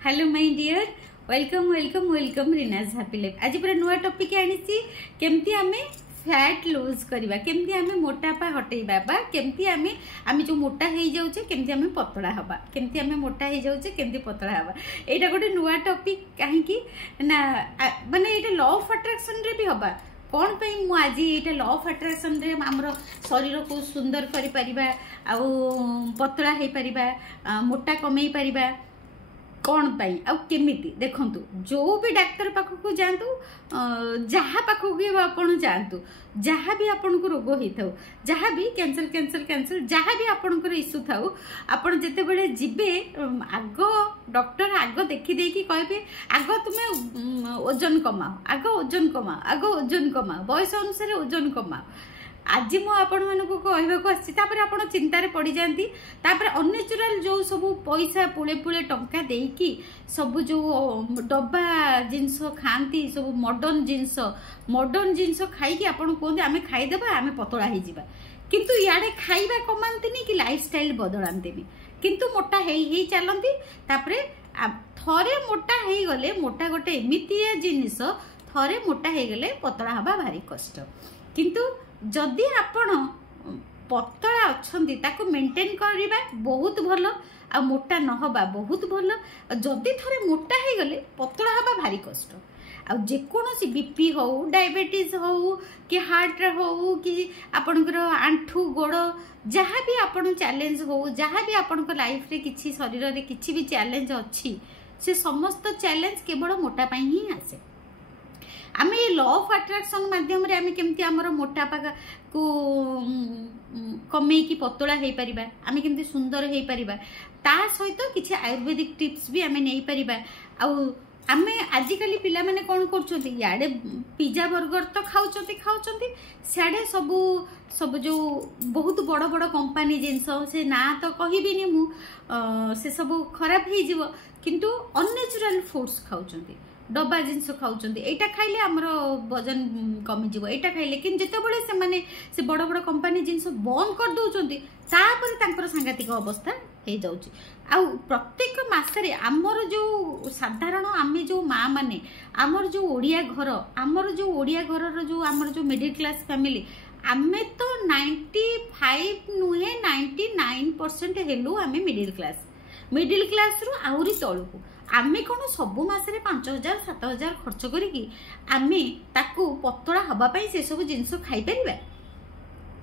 Hello my dear welcome welcome welcome Rinaj happy life. आज पूरा नुआ टॉपिक आनिছি केमती हमें फैट लूज करबा, केमती हमें मोटापा हटेबा बा केमती हमें जो मोटा हे जाउछे केमती हमें पतला हबा, केमती हमें मोटा हे जाउछे केमती पतला हबा। एटा गोटे नुआ टॉपिक काहे कि ना माने एटा लॉ ऑफ अट्रैक्शन रे भी हबा। कौन पे मु आज ये लॉ ऑफ अट्रैक्शन रे हमरो शरीर को सुंदर करि परिबा आ पतला हे परिबा, मोटा कमेई परिबा कौन पाई आ केमिति देखंतु। जो भी डॉक्टर पाखक जातु, जहाँ पाखक भी आपन जातु, जहाँ भी आपन को रोग होई थाउ, जहाँ भी कैंसर कैंसर कैंसर जहाँ भी आपन को इश्यू थाउ, आपन जते बेले जिबे आग डॉक्टर आग देखि दे कि कहबे आग तुमे ओजन कमाओ, आग ओजन कमाओ, आग ओजन कमाओ, बयस अनुसार ओजन कमाओ। आज मु आपण मानक कहवाक आपर चिंतार पड़ जाती। अननेचुराल जो सब पैसा पुले पुले टंका देकी सब जो डब्बा जिनस खाती सब मॉडर्न जिनस खाई आपन कहते आम खाईदेबा आम पतला हो जावा, किंतु याडे खाइबा कमांतीनी कि लाइफ स्टाइल बदलांतीनी, किंतु मोटा हे चलती। थरे मोटा हो गले, मोटा गोटे एमती जिनिस थरे मोटा हो गले पतला हवा भारी कष्ट। किंतु जदि आपण पतला अच्छी ताको मेंटेन करबा बहुत भल, आ मोटा न हबा बहुत भल। जदि थरे मोटा हो गले पतला हबा भारी कष्ट। आ जेकोसी बीपी हो, डायबिटीज हो कि हार्ट हो कि आपणकर आंठू गोड़ जहाँ भी आपण चैलेंज हो, जहाँ भी आपण लाइफ रे किछि शरीर रे किछि भी चैलेंज अच्छी, से समस्त चैलेंज केवल मोटापा ही आसे। आम ये लॉ ऑफ अट्रैक्शन माध्यम रे आम केमती आमर मोटापा को कमे की पतला हो पारिबा, आम केमती सुंदर हो पारिबा, ता सहित किछि आयुर्वेदिक टिप्स भी आम नहीं पारिबा। आम आजिकली पिला माने कौन करछोती, याडे पिज्जा बर्गर तो खाउछोती सियाडे सब जो बहुत बड़ बड़ कंपनी जिनस से ना तो कहबिनी मु, से सब खराब हो जिवो, किंतु अननेचुरल फूड्स खाउछोती, डब्बा जिनस खाउछोती। एटा खाइले हमर वजन कमी जिवो, एटा खाइले कि जेतेबेले से माने से बड़ बड़ कंपनी जिनस बंद कर दउछोती, तापर तांकर सांघातिक अवस्था हे जाउची। आ प्रत्येक मासरे आमर जो साधारण आमे जो माँ माने आमर जो ओडिया घर, आमर जो ओडिया घर रो जो आमर जो मिडिल क्लास फैमिली, आमे तो 95 नुहे 99% हेलु आमे मिडिल क्लास रु आउरी तळुकु। आमे कौन सबु मासरे 5000 7000 खर्च करिकी आमे ताकू पतला हवा पाई से सब जिनस खाई परिबा?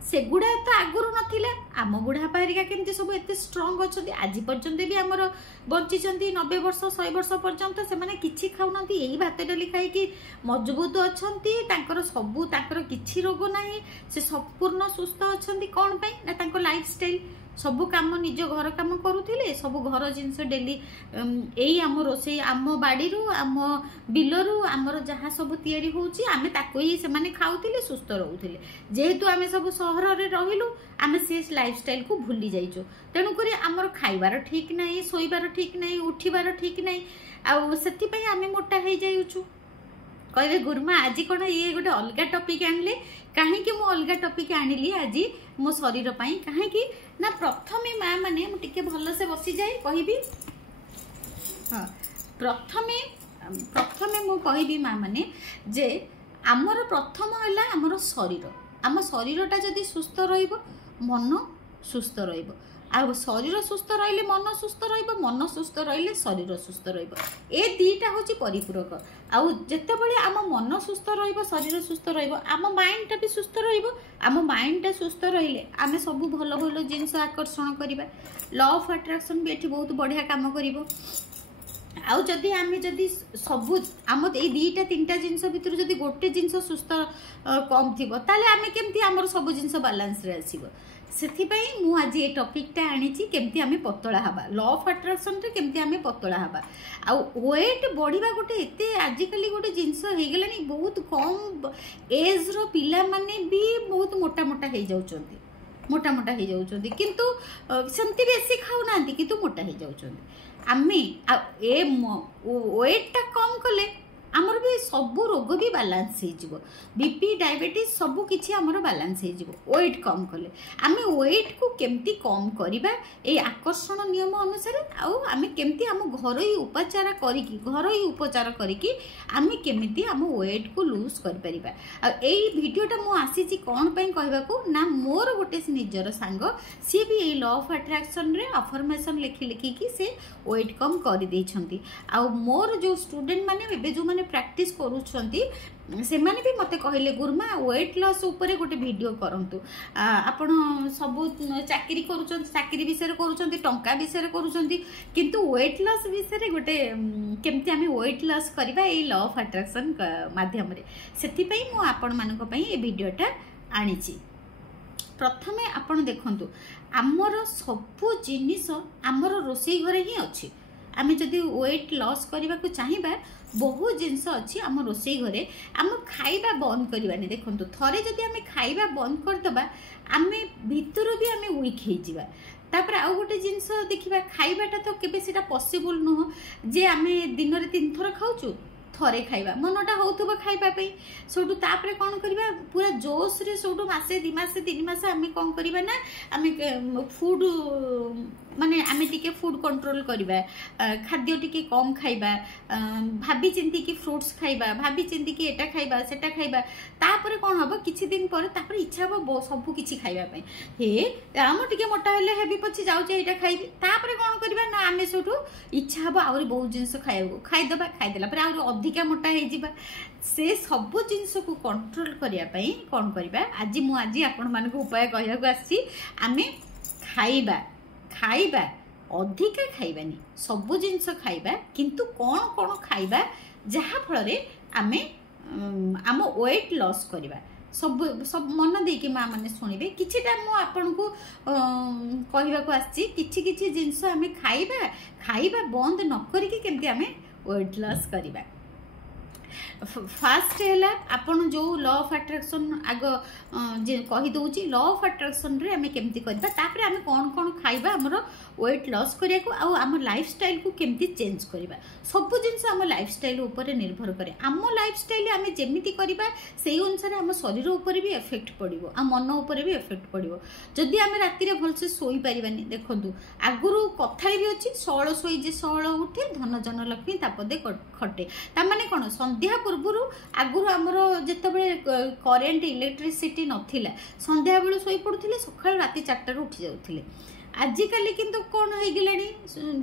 सेगुड़ा तो आगुरु नथिला। आम बुढ़ापा हरिका केमती सब एते स्ट्रांग अछंती, आज पर्यंत भी आमर बंचिचंती 90 वर्ष 100 वर्ष पर्यंत से माने किछि खाउनंती, एही भात डाली खाइकी मजबूत अछंती, तांकर सबु तांकर किछि रोग नाही, से संपूर्ण सुस्थ अछंती। कोन पई ना तांकर लाइफ स्टाइल सबु काम निज घर काम करुथिले, सबु घर जिनस डेली एई आम रोसे आम बाड़ी रु आम बिलरु आमर जहाँ सब तैयारी होउची आमे ताको ही से माने खाउथिले, सुस्थ रहउथिले। जेहेतु आमे सब सहर रे रहिलु, आमे से लाइफ स्टाइल को भूली जाइचो। तेणु करी आमर खाइबार ठीक नाही, सोइबार ठीक नाही, उठिबार ठीक नाही, आ सेति पई आमे मोटा हे जाइचु। कहबे गुरुमा आज कौन ये गोटे अलग टॉपिक आनले, कहीं मु अलग टॉपिक आनिली आज मो शरीर पाई, कहीं ना प्रथमे माँ माने मुझे भल से बसी जाए कहबी। हाँ, प्रथमे मु कहबी माँ माने जे आमर प्रथम है आमर शरीर। आम शरीरटा जदि सुस्थ रहिबो मन सुस्थ रहिबो, आ शरीर सुस्थ रहिले मन सुस्थ रहिबो, मन सुस्थ रहिले शरीर सुस्थ रहिबो। ए दीटा होची परिपूरक। आउ जेतेबेले आम मन सुस्थ रहिबो, शरीर सुस्थ रहिबो, आम माइंडटा भी सुस्थ रहिबो। आम माइंडटा सुस्थ रहिले आमे सब भल भल जिनस आकर्षण करिबा। लॉ ऑफ अट्रैक्शन भी एठी बहुत बढ़िया काम करिबो। आउ जदि आमे जदि सबु आम ए दीटा तीनटा जिनस भितर जदि गोटे जिनस सुस्थ कम थिबो, ताले आमे केमती हमर सब जिनस बैलेंस रे आसीबो। सेथिपाई मु आज ये टॉपिकटा आनिची केमती आमे पतला हबा, लॉ ऑफ अट्रैक्शन रे केमती आमे पतला हबा। आ वेट बढ़िबा गोटे एते आजिकली गोटे जिनस हे गेलानी, बहुत कम एज रो पिला माने भी बहुत मोटा मोटा हे जाउचंती, मोटा मोटा हे जाउचंती, किंतु सेमती बेसी खाउ नांती किंतु मोटा हे जाउचंती। आमे ए वेटटा कम कले आमर भी सब रोग भी बालांस हो बीपी डायबिटीज सब किछि आमर बालांस हो वेट कम कले आम वेट को केमती कम करवा ये आकर्षण नियम अनुसार आम केमती आम घरोई उपचार करी आम केमिति आम वेट को लूज कर परिबा एई वीडियोटा मु आसीची कोन पई कहबाकू ना मोर गोटे निजर सांग सी भी ए लॉ ऑफ अट्रैक्शन रे अफर्मेशन लिखि लिखि कि से वेट कम कर देइछंती आ मोर जो स्टूडेंट माने एबे जो माने प्रैक्टिस करूछंती से माने भी मते कहले गुरुमा वेट लॉस ऊपर गोटे वीडियो करंतु आपण सब चाकरी करूछंती चाकरी विषय करूछंती टंका विषय करूछंती किंतु वेट लॉस विषय गोटे केमती आमे वेट लॉस करबा ए लॉ ऑफ अट्रैक्शन माध्यम रे सेति पई मु आपण मानक पई ए वीडियोटा आनिची प्रथमे आपण देखंतु आमर सब जिनिस आमर रोसई घरे ही अछि आमे जदि वेट लॉस करबा को चाहिबा बहुत जिनस अच्छी आम रोसई घरे आम खाइबा बंद करवानी देखो थरे जदि आम खाइबा बंद करदबा आम भितर भी आम वीक हो तापर आउ गोटे जिनस देखा खाइबाटा तो केबे सेटा पॉसिबल नुह जे आम दिन में 3 थर खाऊचु थरे खाइबा मनटा होउथबो खाइबा पई सोटू तापरे कोन करबा पूरा जोश रे सोटू मासे 2 मासे 3 मासे आमे कोन करबा ना आमे फूड माने आमे टिके फूड कंट्रोल करबा खाद्य टिके कम खाइबा भाबी चिंती की फ्रूट्स खाइबा भाबी चिंती की एटा खाइबा सेटा खाइबा तापरे कोन हबो किछि दिन पर तापरे इच्छा हबो सब किछि खाइबा पई हे आम टिके मोटा हेले हेबी पछि जाउ जे एटा खाइबी तापरे कोन करबा ना आमे सोटू इच्छा हबो आउरी बहुत जिंस खाइबो खाइदबा खाइदेला पर आउरी अधिका मोटा हो जावा से सब जिनस को कंट्रोल करने कौन करवा आज मुझे आपण मान उपाय कहूँ आसी आम खाइबा खाइबा अधिका खाइबानी सब जिनस खाइबा किंतु कौन कौन खाइबा जहा फल आम आम वेट लॉस करवा सब सब मन देकी माँ मैंने शुणे किटा मुझे कहवाक आसी किछि जिनस आम खाइबा खाइबा बंद न करिकी केमती आम वेट लॉस करवा फास्ट है आपन जो लॉ ऑफ अट्रैक्शन आग कही दउची लॉ ऑफ अट्रैक्शन रे हमें केमती करबा तापर हमें कौन कौन खाइबा हमरो वेट लॉस करिया को आ हम लाइफस्टाइल को केमती चेंज करबा सब जिंस हम लाइफस्टाइल ऊपर निर्भर करे आम लाइफस्टाइल हमें जेमिति करबा सेही अनुसार हम शरीर ऊपर भी इफेक्ट पड़िबो आ मन ऊपर भी इफेक्ट पड़िबो जदि हम राति रे भलसे सोई परिबानी देखंतु आगुरु कथाई भी अछि सळ सोई जे सळ उठे धन जन लक्ष्मी तापदे खटे ता माने कोन संध्या पूर्व आगुरु आमर जिते करेन्ट इलेक्ट्रिसिटी नथिला संध्या बेलू शोई पड़ुथिले सकाळ राति 4 उठी जाउथिले आजिकाली किंतु कौन हो गलानी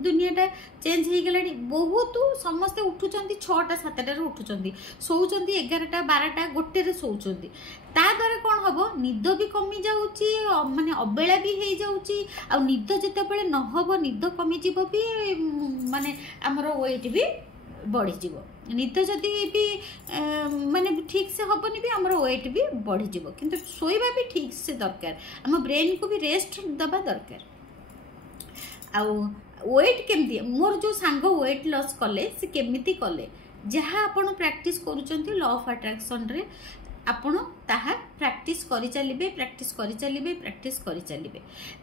दुनियाटा चेंज हो गलानी बहुत समस्ते उठुचंती 6टा 7टार उठुचंती सोउचंती 11टा 12टा गोटे रे सोउचंती ता द्वारा कौन हबो निद भी कमी जाउची माने अबेला भी हे जाउची आ निद जते बेले न हबो निद कमी जीवो भी माने हमर वेट भी बढ़ी जीवो निद जदि भी माने ठीक से हबनी भी हमर वेट भी बढ़ी जीवो किंतु सोइबा भी ठीक से दरकार हम ब्रेन को भी रेस्ट दबा दरकार आ वेट केमती मोर जो सांग वेट लॉस कले से केमिति कले जहाँ आपण प्रैक्टिस करूचंती लॉ ऑफ अट्रैक्शन रे आपण ताहा प्रैक्टिस करि चलिबे प्रैक्टिस करि चलिबे प्रैक्टिस करि चलिबे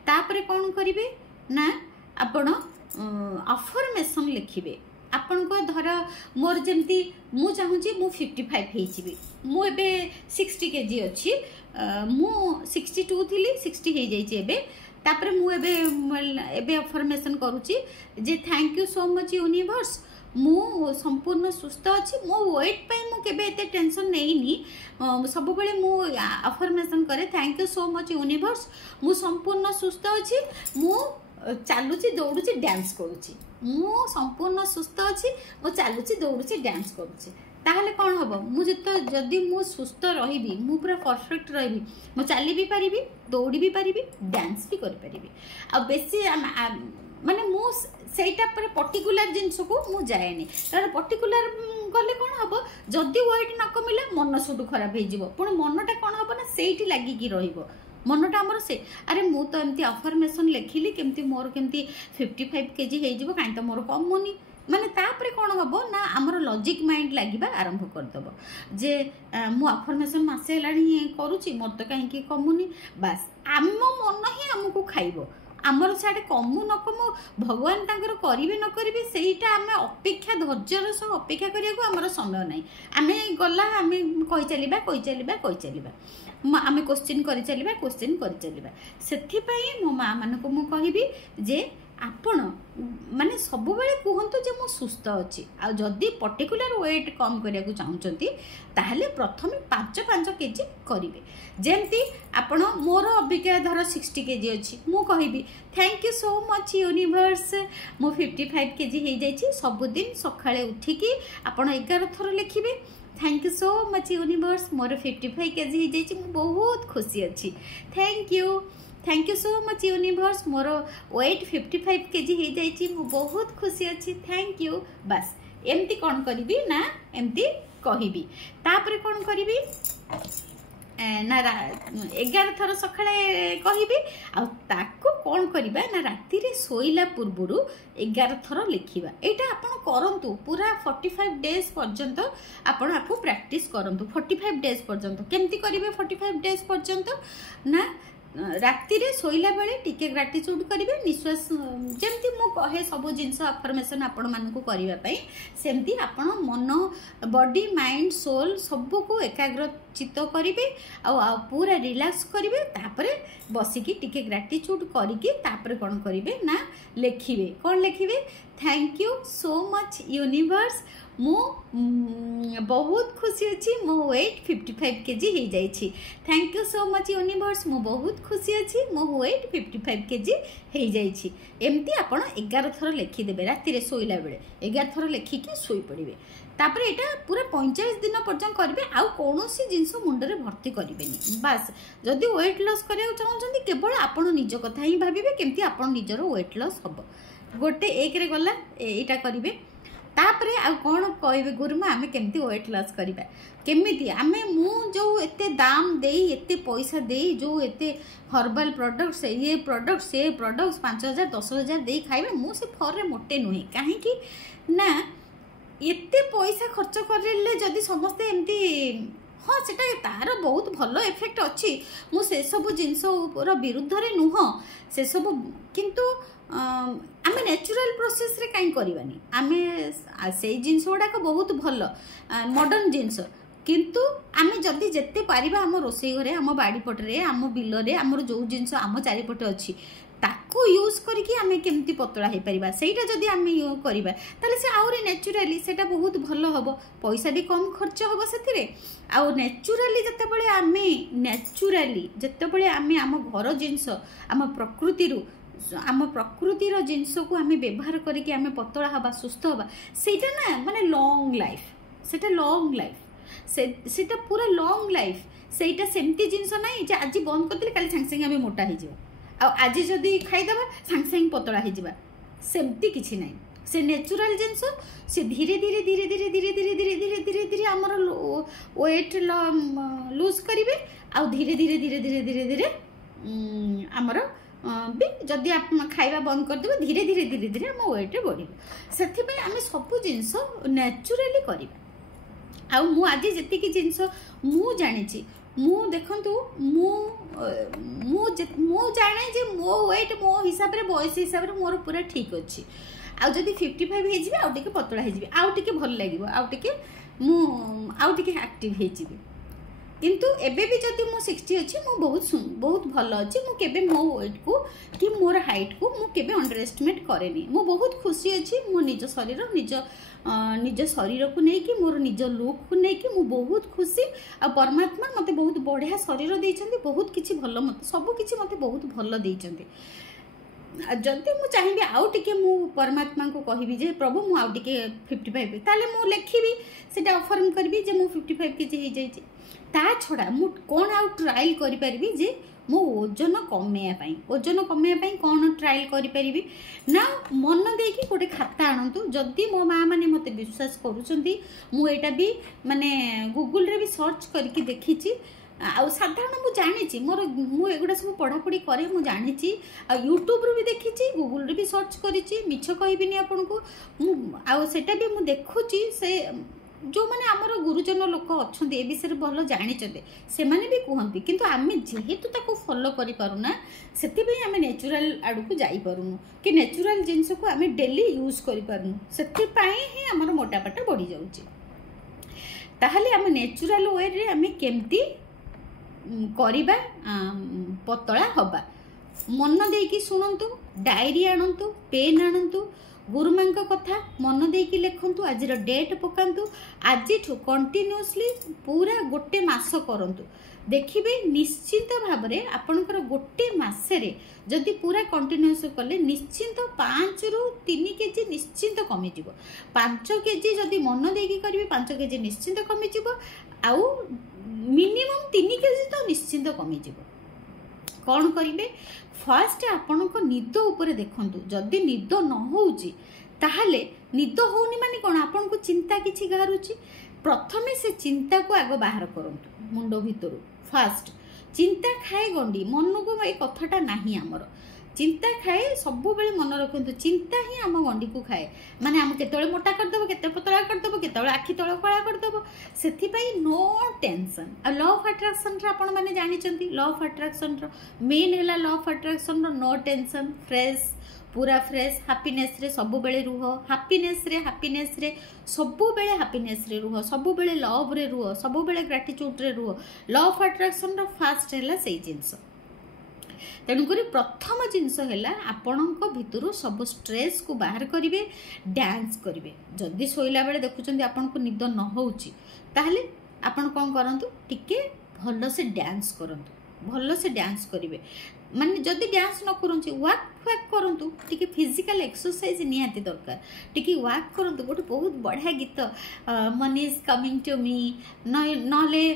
तापरे कोन करिवे ना आपण अफर्मेशन लिखिबे आपण को धर मोर जमती मु चाहूची मु 55 हेजिबी मु एबे 60 केजी अछि मु 62 थिली 60 हे जाई एबे तापर मु एबे अफर्मेशन करूची जे thank you so much universe मु संपूर्ण सुस्थ अछि मो वेट पई मु केबे एते टेंशन नेइनी सब बेले मु अफर्मेशन करे thank you so much universe मु संपूर्ण सुस्थ अछि मु चालुची दौड़ुची डांस करूची मु संपूर्ण सुस्थ अछि मु चालुची दौड़ुची डांस करूची ताहले कोन हबो मु जदि मु सुस्थ रहिबी मु पूरा परफेक्ट रहिबी मु चाली भी परिबी दौड़ी भी परिबी डांस भी करि परिबी आ बेसी माने मु सेटा पर पर्टिकुलर जिंस को मु जाएनी तार पर्टिकुलर गले कोन हबो जदि वेट न कमिला मन सुटु खराब हे जिवो पुण मनटा कोन हबो ना सेठी लागि की रहिबो मनटा हमर से अरे मु तो एमती अफर्मेशन लिखिली केमती मोर केमती 55 केजी हे जिवो काई तो मोर कमोनी माने तापरे कोन हबो ना हमर लॉजिक माइंड लागिबा आरंभ कर दबो जे मु अफर्मेशन मासे लानी करूची मोर तो काई की कमुनी बस आम मन ही हमकु खाइबो आमर साडे कमु न कमु भगवान तांकर करिवे न करिवे सेटा आमे अपेक्षा धैर्यर सह अपेक्षा करिया आमर समय नाही आमे गला आमे कहि चलिबा आमे क्वेश्चन करि चलिबा सेथि पई मो माँ मानक मु कहिबी जे आपण माने सब बेले कहतु जे मु सुस्थ अच्छी आ जदि पर्टिकुलर वेट कम करिया को चाहउचंती ताहले प्रथमे 5 केजी करिवे जेमती आपण मोर अबिका धर 60 केजी अच्छी मु कहिबी thank you so much universe मु 55 केजी हे जाइछि सब दिन सखाळे उठिकी आपण 11 थर लिखिबे thank you so much universe मोर 55 केजी हे जाइछि मु बहुत खुशी अच्छी thank you so much universe मोर वेट 55 केजी हो जाइए मु बहुत खुशी अच्छी थैंक यू बस एमती कौन करी ना एमती कहबी तापर कौन करी ना 11 थर सकाळे कहबी आकु कौन करबा ना राति रे सोइला पूर्वरु 11 थर लिखिबा एटा आपण करंतु पूरा 45 डेज पर्यंत आपण आपको प्रैक्टिस करंतु 45 डेज पर्यंत केमती करिवे 45 डेज पर्यंत ना राति रे सोइला बेले टिके ग्रेटिट्यूड करिवे निश्वास जेमती मु कहे सब जिंस अफर्मेशन आपण मानकु करिवा पई सेमती आपण मन बॉडी माइंड सोल सब को एकाग्रचित करिवे आ पूरा रिलैक्स करिवे तापरे बसिकी टिके ग्रेटिट्यूड करिकी तापरे कोन करिवे ना लिखिवे कोन लिखिवे thank you so much universe मु बहुत खुशी अच्छी मो वेट 55 केजी हो जाइए thank you so much universe मु बहुत खुशी अच्छी मो वेट 55 केजी हो जाइए एमती आपण 11 थर लिखिदेवे राति रे सोइला बेले 11 थर लिखिकी सोई पड़िबे तापर एटा पूरा 45 दिन पर्यंत करेंगे आउ कौन जिनस मुंडरे भर्ती करेंगे बास जदि वेट लॉस करिया चाहते केवल आपण निज कथा ही भाविबे केमती आपण निजर वेट लॉस हम गोटे एक रे गला एटा करिवे तापरे आ कौन कहे गुरुमा आम केमती वेट लॉस करवा केमिति आमे मु जो एते दाम देई एते पैसा देई जो एते हर्बल प्रोडक्ट्स ये प्रोडक्ट्स से प्रोडक्ट्स 5000 10,000 देई खाइबे मु से फरे मोटे नुहे कहीं ना एते पैसा खर्च करले जदि समस्ते एमती हाँ सेटा तार बहुत भल इफेक्ट अच्छी मु से सब जिनस विरुद्ध रे नुह से सब किंतु आमे नेचुरल प्रोसेस रे कहीं करवानी आमे से जिनस गुड़ाक बहुत भल मॉडर्न जिनस किंतु आमे जदि जेते पारिबा आम रोसई घरे आम बाड़ी पटरे आम बिलरे आमर जो जिनस आम चारिपटे अच्छी ताको यूज करके आमे केमती पतला हो पारिबा सेटा जदि आमे करबा ताले से आउरी नेचुरली सेटा बहुत भल हबो पैसा भी कम खर्च हबो सेथिरे आ नेचुरली जतेबेले आमे आम घर जिनस आम प्रकृतिर जिनस को आमे व्यवहार करके आमे पतला हबा सुस्थ हबा सेटा ना माने लॉन्ग लाइफ सेटा पूरा लॉन्ग लाइफ सेटा सेमती जिनस नाही जे आज बंद करदेले काली संग संग आमे मोटा हो जाबा आज जदि खाईदेबा संग संग पतला हो जाबा सेमती किछि नाही से नेचुरल जिनस से धीरे धीरे धीरे धीरे धीरे धीरे धीरे धीरे धीरे धीरे आमर वेट लूज करिवे आ धीरे धीरे धीरे धीरे धीरे धीरे आमर भी जदि आप खाइबा बंद करदेबे धीरे धीरे धीरे धीरे आम वेट बढ़े से आम सब जिनस नेचुरली करवा आ मु आज जी जिनस मु जानी मु देखंतु मु जाने जे मो वेट मो हिसाब रे बयस हिसाब रे मोर पूरा ठीक अच्छी आउ जदि 55 हे जिवे आउ टिके पतला हे जिवे आउ टिके भल लागिवो आउ टिके एक्टिव हे जिवे किंतु एबे भी जदि मो 60 अच्छी मु बहुत भल अच्छी मु केबे मो वेट को कि मोर हाइट को मु केबे अंडर एस्टिमेट करेनी मु बहुत खुशी अच्छी मो निज शरीर को नहीं कि मोर निज लुक को नहीं कि मु बहुत खुशी आ परमात्मा मते बहुत बढ़िया शरीर देइछन्ती बहुत किछि भल मते सब किछि मते बहुत भल देइछन्ती जदि मु चाहिए आउ टिके मु परमात्मा को कहबी जे प्रभु मु आउ टिके 55 ताले मु लिखिबी सेटा अफर्म करबी जे मु 55 केजी हे जाइछि ता छड़ा मु कोन आउ ट्रायल करि परबी जे मो ओजन कमेया पई कोन ट्रायल करि परबी ना मन देकी गोटे खाता आनतु जदि मो माँ माने मते विश्वास करूछन्ती मु एटा भी माने गूगल रे भी सर्च करके देखिछि आ साधारण मु जानी मोर मु एगुड़ा सब पढ़ापढ़ी करे मु जानी आ यूट्यूब रे भी देखी गूगल रे भी सर्च करी मिछ कहबिनी आपन को आ सेटा भी मु देखुची से जो मैंने आमर गुरुजन लोक अच्छा ए विषय भल जानते से भी कहते कि आम जेहेतु फॉलो करि पारुना से आम नेचुरल आड़ को जापरूँ कि नेचुरल जिनस को आम डेली यूज करूँ से ही आमर मोटापाटा बढ़ी जाऊँगी ताहले आम नेचुरल वे रे आम केमती करिबा पतला हवा मन देकी शुणु डायरी आणतु पेन आणतु गुरुमां कथा मन देकी लिखंतु आज डेट पकांतु आज कंटिन्यूअसली पूरा गोटे मास करंतु देखिए निश्चित भाव में आपणकर गोटे मसरे जदि पूरा कंटिन्यूअस कले निश्चिंत 5 ରୁ 3 केजी निश्चिंत कमिज 5 केजी जदि मन देकी करेंगे 5 केजी निश्चिंत कमिज आउ मिनिमम 3 केजी तो निश्चिंत कमिज कौन करेंगे फास्ट आपण को निद उपर देखंतु जदि निद न होउची ताहले निद होउनी माने कोन आपण को चिंता किछि गारुची प्रथमे से चिंता को आगो बाहर करंतु मुंड भितर फास्ट चिंता खाए गंडी मन को ए कथाटा नाही आमर चिंता खाए सब बेले मन रखंतु चिंता ही आम गंडी को खाए माने आम केतळे मोटा कर देबो केते पतला कर देबो केतळे आखि तळ कळा कर देबो सेथि पई नो टेंशन आ लॉ ऑफ अट्रैक्शन रा आपण माने जानि चंती लॉ ऑफ अट्रैक्शन रो मेन हैला लॉ ऑफ अट्रैक्शन रो नो टेंशन फ्रेश पूरा फ्रेश हैप्पीनेस रे सब बेले रुह हैप्पीनेस रे सब बेले हैप्पीनेस रे रुह सब बेले लव रे रुह सब बेले ग्रेटिट्यूड रे रुह लॉ ऑफ अट्रैक्शन रो फास्ट हैला सेही जिंस तेणुक प्रथम जिनस है आपण भितर सब स्ट्रेस को बाहर करेंगे डांस करेंगे जदि शोला बेले देखुं आपन को निद न होउची ताहले आपण कौन करंतु टिके भल से डांस करंतु भल से डांस करेंगे माने जदि डांस न करूँ वाक फाक करूँ टिके फिजिकल एक्सरसाइज निहाती दरकार टिके वाक करूँ गोटे बहुत बढ़िया गीत money is coming to me नले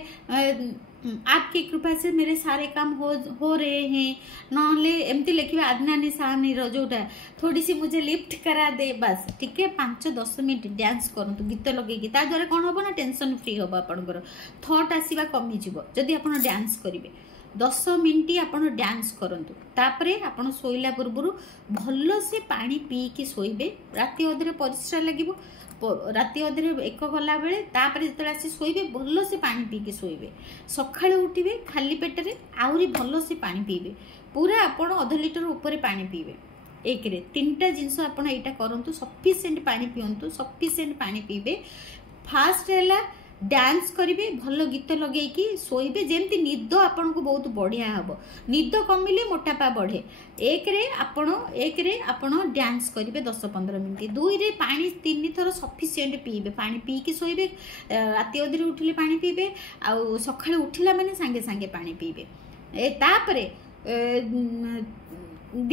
आपकी कृपा से मेरे सारे काम हो रहे हैं नले एमती लिखे आदनानी साहनी जोटा थोड़ी सी मुझे लिफ्ट करा दे बस टिके 5-10 मिनट डांस करूँ गीत लगे द्वारा कौन हम ना टेंशन फ्री हम आपंकर थॉट आसवा कमिज जदि आप डांस करेंगे 10 मिनट आप डांस करंतु तापरे आपण शोइला पूर्व भल से पानी पी के शोइबे राति अधरे परिश्रा लगिबो राति अधरे एक गला बेले तापरे जतले आसी शोइबे भल से पानी पी के शोइबे सखाळे उठिबे खाली पेटरे आउरी भल से पानी पीबे पूरा आपण आधा लिटर ऊपर पानी पीबे एक रे 3टा जिंस आपण एटा करंतु सफिशिएंट पानी पियंतु सफिशिएंट पानी पीबे फास्ट हैला डांस करेंगे भल गीत लगे कि शोइबे जेमती निद आपन को बहुत बढ़िया हम निद कमिले मोटापा बढ़े एक रे आपण डांस करेंगे 10-15 मिनट 2 रे पानी 3 थर सफिशिएंट पीबे पानी पी के शोइबे राति अधरे उठिले पानी पीबे आउ सखाळे उठिला माने सांगे सांगे पानी पीबे ए तापरे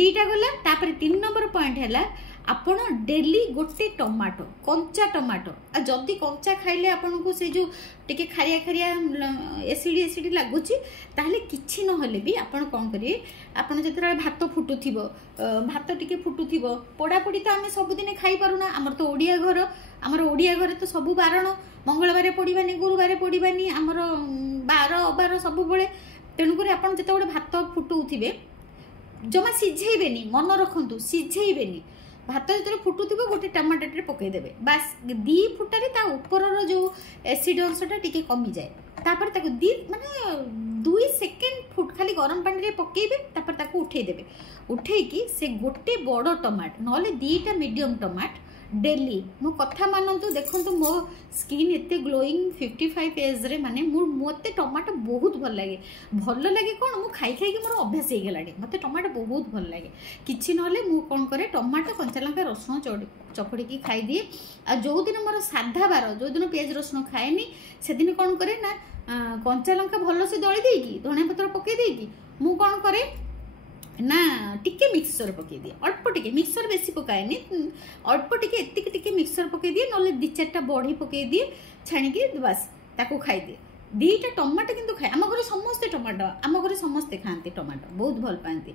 2टा गला तापरे 3 नंबर पॉइंट हैला आपण डेली गोटे टमाटो कंचा टमाटो आ जदि कंचा खाइले आपन को से जो टिके खारिया खारिया एसिड लागुची ताहले किछि न होले भी आपण कोन करिए आपण जतरा भात फुटुथिबो भात टिके फुटुथिबो पोड़ा पोड़ी तो आमे सब दिन खाई पारुना हमर तो ओडिया घर तो सब बारण मंगलवार पड़िबानी गुरुवार पड़िबानी हमर बार सब बेले तेणुक आपण जते गोटे भात फुटुथिबे जमा सिझेइबेनी मन रखंतु सिझेइबेनी भात जो फुटुथिबो गोटे टमाटर पकईदेवे बास 2 फुटारे ता ऊपर जो एसिड अंशटा टिके कमी जाए तापर ताको माने 2 सेकेंड फुट खाली गरम पानी रे पकईबे तापर ताको उठेदेवे उठेकी से गोटे बड़ टमाट नले 2टा मीडियम टमाट डेली मो कथा मानतु देखंतु मो स्किन एते ग्लोइंग 55 एज रे माने मोते टमाटो बहुत भल लगे कौन मु खाई खाई मोर अभ्यास हो गलानी मते टमाटो बहुत भल लगे किछि नले मु कोन करे टमाटो कंचा लंका रसुण चकड़ी की खाई दिए आ जो दिन मोर साधा बार जो दिन पेज रसुण खाएनी से दिन कोन करे ना कंचा लंका भल से दଳି देकी धनिया पत्र पकई देकी मु कोन करे ना टिके मिक्सचर पकई दिए अल्प टिके मिक्सचर बेसी पकाएनी अल्प टिके एतिक टिके मिक्सचर पकई दिए नले 2-4टा बड़ी पकई दिए छाणिकी बस ताको खाई दिए 2टा टमाटो किंतु खाए आम घर समस्ते टमाटो आम घर समस्ते खाते टमाटो बहुत भल पाती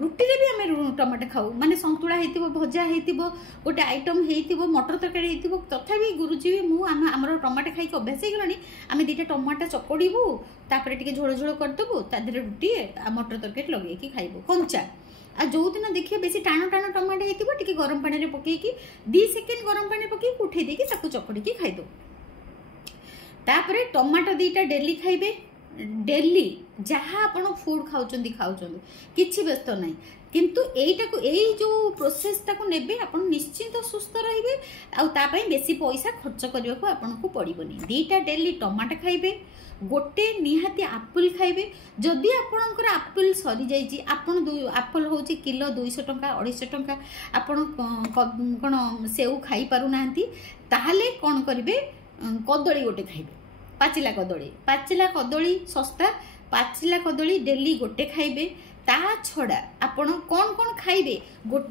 रुटी रे भी आम टमाटो खाऊ माने संतुला होइतिबो भजा होइतिबो गोटे आइटम होइतिबो मटर तरकारी होइतिबो तथापि गुरुजी भी मु आमर टमाटो खाई अभ्यास होगलानी आम 2टा टमाटो चकड़बू तापर टिके झोल झोल करदेबू ता देहरे रुटी मटर तरकारी लगे खाइबू कंचा आ जो दिन देखिए बेसी टाण टाण टमाटो होइतिबो टिके गरम पानी रे पकेकी 2 सेकेंड गरम पानी पकेकी उठे देकी ताकू चकड़ी खाई दो। तापरे टमाटो दीटा डेली खाइबे, डेली जहाँ आपण फूड खाउचंदी खाउचंदी किछि व्यस्त नाही, किंतु एईटा को एई जो प्रोसेस टाको नेबे आपण निश्चित सुस्थ रहिबे आ ता पई बेसी पैसा खर्च करबा को आपण को पड़िबोनी। दीटा डेली टमाटो खाइबे, गोटे निहाती आपिल खाइबे। जदि आपणकर आपिल सरी जाइछि, आपण आपिल होछि किलो 200 टंका 250 टंका, आपण कोन सेउ खाई पारु नांती, ताहाले कोन करिवे कदली गोटे खाइबे, पाचिला कदली सस्ता, पाचिला कदली डेली गोटे खाइबे। ता छड़ा आपण कौन कौन खाइबे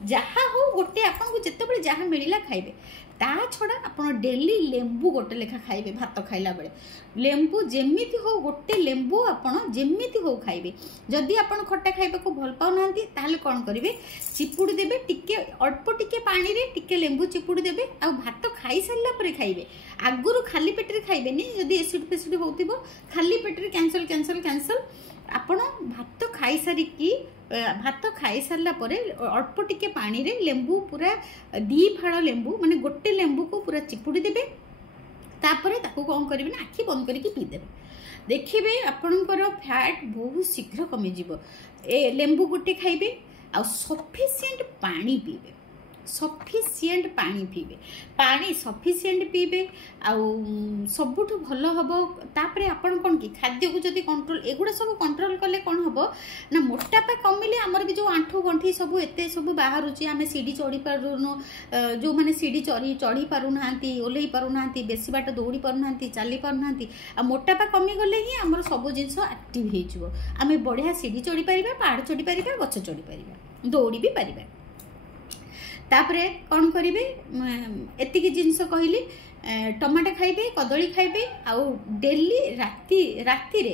जहाँ हो गोटे आपन को जिते जहाँ मिलला खाइबे। ता छड़ा आपण डेली लेंबू गोटे लेखा खाइबे, भात खाइला बेले लेंबू जेमिति हो गोटे लेंबू आपण जेमिति हो खाइबे। जदि आपण खट्टा खाइबा को भल पाउ नांती ताहले कोन करिवे चिपुडी देबे, टिके अल्प टिके पानी रे टिके लेंबू चिपुडी देबे आ भात खाई सारला परे खाइबे। आगुरु खाली पेट रे खाइबेनी, जदि एसिड फेसिड होतिबो खाली पेट रे कैंसल कैंसल कैंसल। आपण भात खाई सारी की भात खाई सारला परे अल्प टिके पानी रे लेंबू पूरा 2 फाड़ लेंबू माने गोटे लेंबू को पूरा चिपुडी देबे। तापरे ताको कोन करिवे ना आखि बंद करके पी देबे, देखिबे आपनकर फैट बहुत शीघ्र कमी जिवो। ए लेंबू गोटे खाइबे आ सफिशिएंट पानी पीबे, सफिशिएंट पानी पीबे, पानी सफिशिएंट पीबे आ सबुठ भल हबो। तापरे आपण कोन की खाद्य को जदी कंट्रोल एगुडा सब कंट्रोल कले कोन हबो ना मोटापा कमिले हमर भी जो आंठू गंठी सब एते सब बाहरुची, आमे सीडी चढ़ी पारुनो, जो माने सीडी चढ़ी पारु नांती, ओलेई पारु नांती, बेसी बाट दौड़ी पारु नांती, चाली पारु नांती। आ मोटापा कमी गले ही हमर सब जिंस एक्टिव हे जिवो, आमे बढ़िया सीडी चढ़ी परिबा, पहाड़ चढ़ी परिबा, गछ चढ़ी परिबा, दौड़ी भी परिबा। तापरे कौन करिवे एतिकी जिनस कहली टमाटो खाइबे, कदली खाइबे आउ डेली राति रे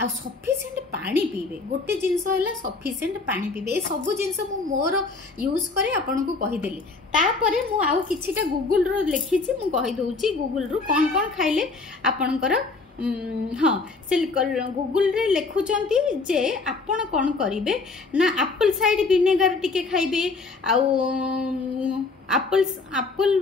आ सफिशिएंट पानी पीबे। गोटे जिनस है सफिशिएंट पानी पीबे। ए सब जिनस मु मोर यूज करे आपन को कहि देली। तापरे मु आउ किछिटा गूगल रो लिखिछि, मु कहि दउछि गूगल रो कौन कौन खाइले आपनकर हाँ से गूगल रे लिखुचंती जे आपण कौन करिवे ना एप्पल साइड विनेगर टिके खाइबे। आउ एप्पल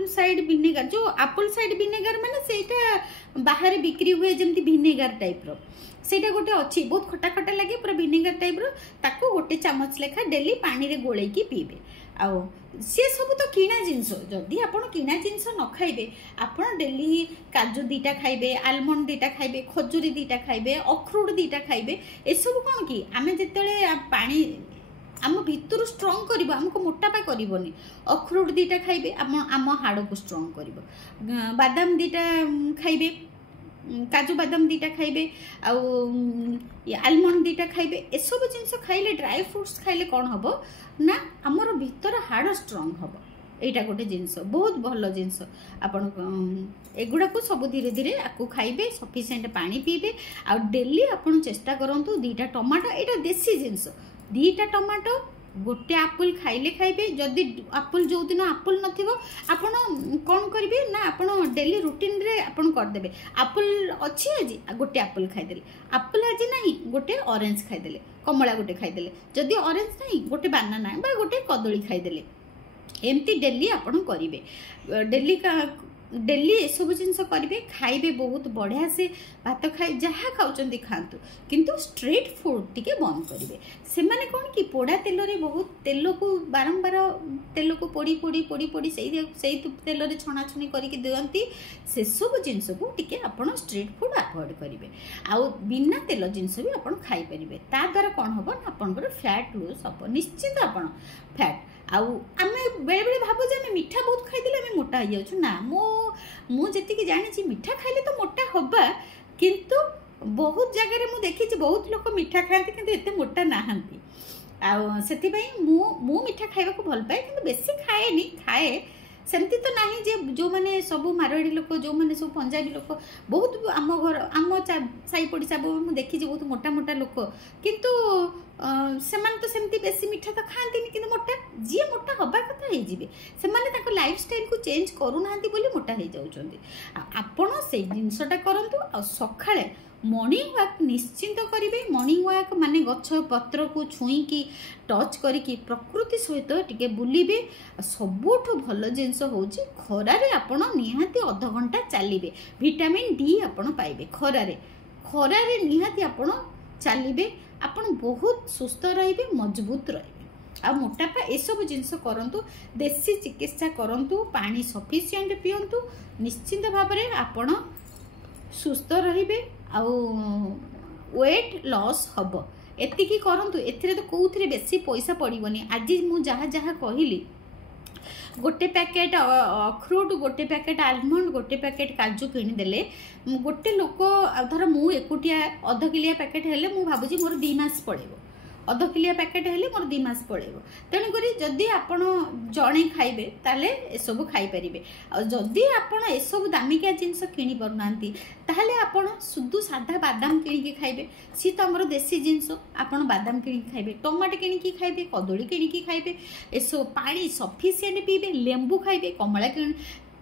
साइड विनेगर, जो एप्पल साइड विनेगर माने सेटा बाहर बिक्री हुए जेमती विनेगर टाइप रो, सेटा गोटे अच्छी बहुत खटा खटा लगे पूरा विनेगर टाइप रो, ताको गोटे चामच लेखा डेली पानी रे गोले की पीबे। आउ सी सब तो किना जिनस, जदि आपण किना जिनस न खाइबे, आपण डेली काजू 2टा खाइबे, आलमंड 2टा खाइबे, खजूरी 2टा खाइबे, अखरोट 2टा खाइबे। ए सब कोन की आमे जेतेले पानी आम भितर स्ट्रंग करिवो, हमको मोटापा करिवोनी। अखरोट 2टा खाइबे, आम हाड़ को स्ट्रंग करिवो। बादाम 2टा खाइबे, काजू बादाम 2टा खाइबे, आलमंड 2टा खाइबे। ए सब जिनस खाइले, ड्राई फ्रूट्स खाइले कौन हबो ना हमर भीतर हाड़ स्ट्रंग हबो। एटा गोटे जिनस बहुत भल जिनस। आपण एगुड़ा को सब धीरे धीरे आपको खाइबे, सफिशिएंट पानी पीबे आ डेली आपण चेष्टा करंतु 2टा टमाटो, एटा देसी जिनस 2टा टमाटो गोटे आपिल खाइले खाइबे। जदि आपिल जो दिन आपिल नथिबो आपण कोन करिवे ना आपण डेली रूटीन रे आपण कर देबे। आपिल अछि आज गोटे आपिल खाइ देले, आपिल आज नाही गोटे ऑरेंज खाइ देले, कमला गोटे खाइ देले, जदि ऑरेंज नाही गोटे बनाना बा गोटे कदली खाइ देले। एमती डेली आपण करिवे, डेली ए सब जिनस करिवे, खाइबे बहुत बढ़िया से भात खाइ जहाँ खाउचंदी खांतु, किंतु स्ट्रीट फूड टिके बंद करिवे। से माने कोन की पोड़ा तेल रे बहुत तेल को बारंबार तेल को पोड़ी पोड़ी पोड़ी पोड़ी सेई तेल रे छणा छणी करिके दियंती। से सब जिनस को टिके आपण स्ट्रीट फूड अवॉइड करिवे। आ बिना तेल जिनस भी आपण खाइ परिवे। ता द्वारा कोन हबो ना आपनकर फैट लूज हबो निश्चित। आपण फैट आउ आमे बेले बेले भाबो जे आमे मिठा बहुत खाइ देले आमे मोटा हो जाउछु ना। मु जेतिकी जानि मिठा खाइले तो मोटा हबा, किंतु बहुत जगह रे मु देखि बहुत लोग मिठा खाते किंतु एते मोटा नाहंती। आ सेति पई मु मिठा खाइबा को भल पाए, किंतु बेसी खाएनी, खाए सेमती तो नहीं जे जो माने सब मारवाड़ी लोक, जो माने सब पंजाबी लोक बहुत आम घर आम साई पड़िशा मु देखी बहुत मोटा मोटा लोक, किंतु ସେମାନେ ତ ସେମିତି ବେଶୀ ମିଠା ତ ଖାଆନ୍ତିନି କିନ୍ତୁ ମୋଟା ଯିଏ ମୋଟା ହବା କଥା ହେଇଯିବେ ସେମାନେ ତାଙ୍କ ଲାଇଫଷ୍ଟାଇଲକୁ ଚେଞ୍ଜ କରୁନାହାନ୍ତି ବୋଲି ମୋଟା ହେଇଯାଉଛନ୍ତି। ଆପଣ ସେଇ ଜିନିଷଟା କରନ୍ତୁ। ଆଉ ସକାଳେ ମର୍ଣ୍ଣିଂ ୱାକ୍ ନିଶ୍ଚିନ୍ତ କରିବେ। ମର୍ଣ୍ଣିଂ ୱାକ୍ ମାନେ ଗଛ ପତ୍ରକୁ ଛୁଇଁକି ଟଚ୍ କରିକି ପ୍ରକୃତି ସହିତ ଟିକେ ବୁଲିବେ। ସବୁଠୁ ଭଲ ଜିନିଷ ହେଉଛି ଖରାରେ ଆପଣ ନିହାତି ଅଧଘଣ୍ଟା ଚାଲିବେ। ଭିଟାମିନ୍ ଡି ଆପଣ ପାଇବେ ଖରାରେ ନିହାତି ଆପଣ ଚାଲିବେ। ଆପଣ ବହୁତ ସୁସ୍ଥ ରହିବେ, ମଜବୁତ ରହିବେ। ଆଉ ମୋଟାପା ଏସବୁ ଜିନିଷ କରନ୍ତୁ, ଦେଶୀ ଚିକିତ୍ସା କରନ୍ତୁ, ପାଣି ସଫିସିଏଣ୍ଟ ପିଅନ୍ତୁ, ନିଶ୍ଚିନ୍ତ ଭାବରେ ଆପଣ ସୁସ୍ଥ ରହିବେ ଆଉ ୱେଟ୍ ଲସ୍ ହେବ। ଏତିକି କରନ୍ତୁ। ଏଥିରେ ତ କେଉଁଥିରେ ବେଶୀ ପଇସା ପଡ଼ିବନି। ଆଜି ମୁଁ ଯାହା ଯାହା କହିଲି, गोटे पैकेट अखरोट, गोटे पैकेट आलमंड, गोटे पैकेट काजू किनीदेले गोटे लोक धर मु एकुटिया अध किलिया पैकेट हेले मु भाबुची मोर 2 मास पड़ेबो। अध किलिया पैकेट हेले मोर 2 मास पड़ेबो। तेणु करी जदि आपण जणे खाइबे ताले एसबु खाई परिबे। आ जदि आपण एसबु दामिकिया जिंस किनी परनांती ताले आपण शुद्ध सादा बादाम किनी खाइबे। सी तो हमर देसी जिंस आपण बादाम किनी खाइबे, टमाटो किनी खाइबे, कदली किनी खाइबे, एसो पानी सफिशिएंट पीबे, लेंबू खाइबे,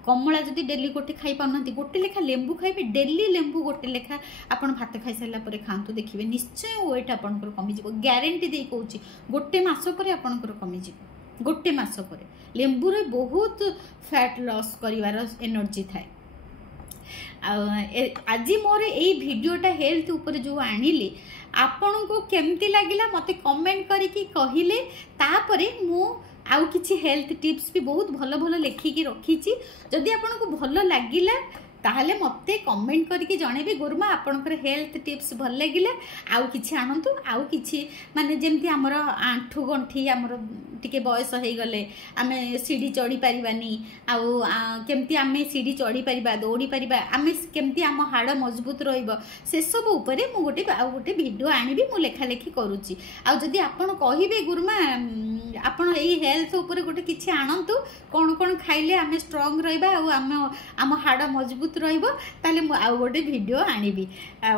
कमला जदि डेली गोटे खाई पाना गोटे लेखा लेंबू खाइबे। डेली लेंबू गोटे लेखा आपण भात खाई सारा पर खातु, देखिए निश्चय वेट आपंकर कमिज। ग्यारंटी दे कहूँ गोटे मास पर आपंकर कमिज। गोटे मास पर लेंबू रे बहुत फैट लॉस करिवार एनर्जी थाए। आज मोर यही भिडियोटा हेल्थ ऊपर जो आनिली आपन को केमती लगिला मते कमेंट करके कहिले। तापरे मु आउ किछि हेल्थ टिप्स भी बहुत भल भल लिखिकी रखी। जदि आपन को भल लगिला ताहले मते कमेंट करके जणेबे गुरुमा आपनकर हेल्थ टिप्स भल लगिला आउ किछि आनंतु। आउ किछि माने जेमती हमर आंठू गंठी हमर टिके बयस हे गले आमे सीढ़ी चढ़ी परिबानी, आउ केमती आमे सीढ़ी चढ़ी परिबा, दौड़ी परिबा, आमे केमती आम हाड़ मजबूत रहिबो से सब ऊपरे मु गोटे आउ गोटे वीडियो आनिबी। मु लेखा लेखी करूची। आउ जदि आपन कहिबे गुरुमा आपन एई हेल्थ ऊपर गोटे किछि आनंतु, कोन कोन खाइले आमे स्ट्रांग रहिबा आउ आम हाड़ मजबूत रहिबो, ताले मु आउ गोटे वीडियो आनिबी।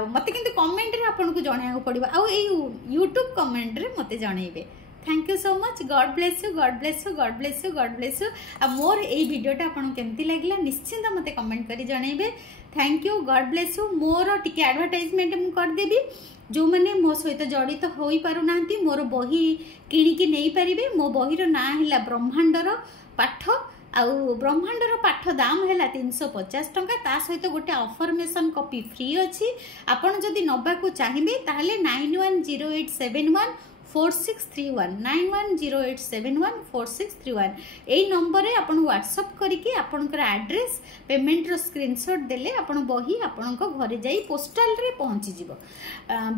मते किंतु कमेंट रे आपन को जणाया पड़िबो। आउ एई यूट्यूब कमेंट रे मते जणाइबे। Thank you so much. God bless you, god bless you, god bless you, god bless you. आ मोर एई वीडियोटा आपन केमती लागिला निश्चिंत मते कमेंट करी जणाइबे। Thank you, god bless you. मोर टिके एडवर्टाइजमेंट मु कर देबी। जो माने मो सहित जड़ित होई पारु नांती मोर बही किणिकी नहीं पारिबे। मो बहीर ना हिला ब्रह्मांडर पाठ। आउ ब्रह्मांडर पाठ दाम है 350 टंका। ता सहित गोटे अफर्मेशन कॉपी फ्री अच्छी। आपन जदि नबा को चाहिए ताहले 910871 4631 910871 4631 यही नंबर रे आपन व्हाट्सएप करके आपनकर एड्रेस पेमेंट रो स्क्रीनशॉट देले आपन बही आपन घरे जाई पोस्टल रे पहुंची जिवो।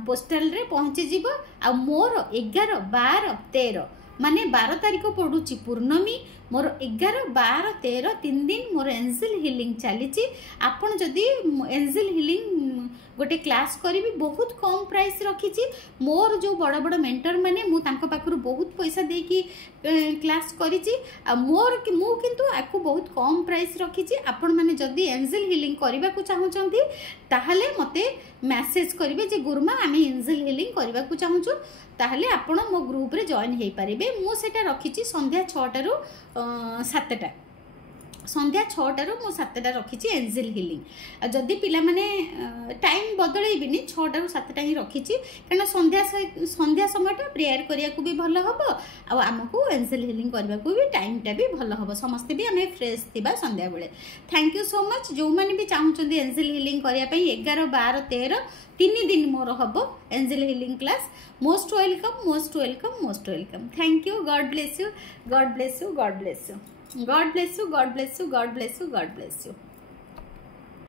पोस्टल रे पहुंची जिवो। आ मोर 11 12 13 माने 12 तारिख पड़ुची पूर्णमी। मोर 11 12 13 3 दिन मोर एंजल हिलिंग चली। आपन जदि एंजल हिलिंग गोटे क्लास करी बहुत कम प्राइस रखी। मोर जो बड़ बड़ मेंटर माने मु तांको पाखरु बहुत पैसा देकी क्लास करी। मोर मु किंतु आकु बहुत कम प्राइस रखी। आपण माने जदि एंजल हिलिंग करबा को चाहउचंती ताहले मते मैसेज करिवे जे गुरुमा आमे एंजल हिलिंग करबा को चाहउचु, ताहले आपण मो ग्रुप रे जॉइन हेई परिबे। मु सेटा रखी संध्या 6टा रु 7टा। संध्या 6टा रु मु 7टा रखी एंजल हिलिंग। जदि पिला माने टाइम बदलैबिनी 6टा रु 7टा ही रखी, कारण संध्या समयटा प्रेयर करिया को भी भल हबो आ हमकु एंजल हिलिंग करबा को भी टाइमटा भी भल हबो। समस्त भी हमें फ्रेश थिबा संध्या बेले। Thank you so much. जो माने भी चाहुचंदी एंजल हिलिंग करिया पई 11 12 13 3 दिन मोर हबो angel healing class. Most welcome, most welcome, most welcome. Thank you. God bless you, god bless you, god bless you, god bless you, god bless you, god bless you, god bless you.